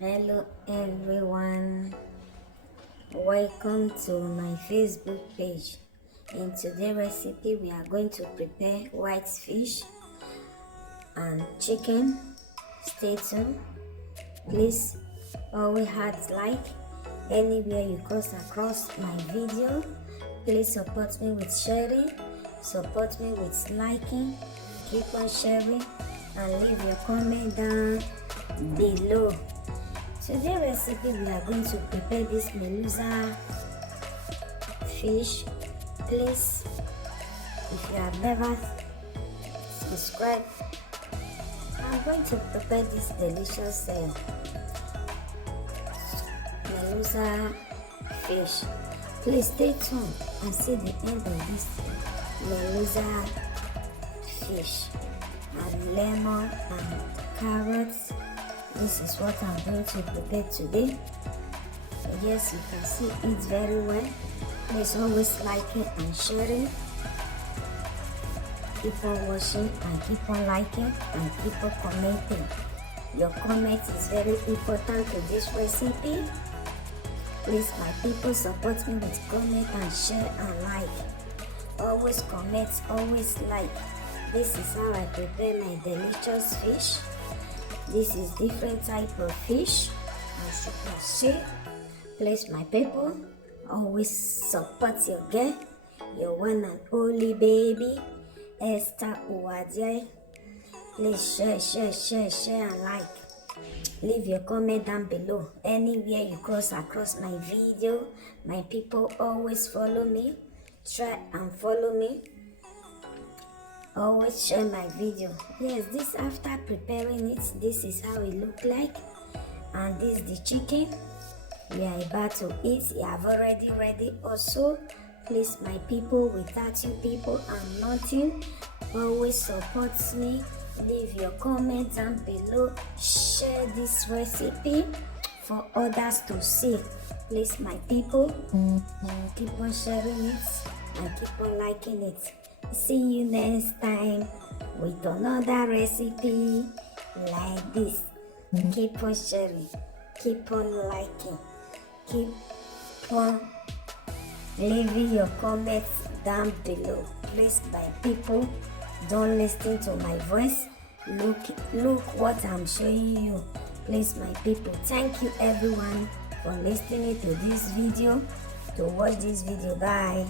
Hello everyone, welcome to my Facebook page. In today's recipe we are going to prepare white fish and chicken. Stay tuned. Please always hard like anywhere you cross across my video. Please support me with sharing, support me with liking, keep on sharing and leave your comment down below. Today's recipe we are going to prepare this meluza fish. Please, if you have never subscribed, I'm going to prepare this delicious meluza fish. Please stay tuned and see the end of this meluza fish. And lemon and carrots. This is what I'm going to prepare today. Yes, you can see it very well. Please always like it and share it. Keep on watching and keep on liking and keep on commenting. Your comment is very important to this recipe. Please, my people, support me with comment and share and like. Always comment, always like. This is how I prepare my delicious fish. This is different type of fish, as you can see. Please, my people, always support your girl, your one and only baby, Esther Uwadia. Please share and like. Leave your comment down below. Anywhere you cross across my video, my people, always follow me. Try and follow me. Always share my video. Yes, this after preparing it, this is how it look like. And this is the chicken we are about to eat. You have already ready also. Please, my people, without you people I'm nothing. Always support me. Leave your comments down below. Share this recipe for others to see. Please, my people, keep on sharing it and keep on liking it. See you next time with another recipe like this. Keep on sharing, keep on liking, keep on leaving your comments down below. Please, my people, don't listen to my voice. Look what I'm showing you. Please, my people, thank you everyone for listening to this video, to watch this video. Bye.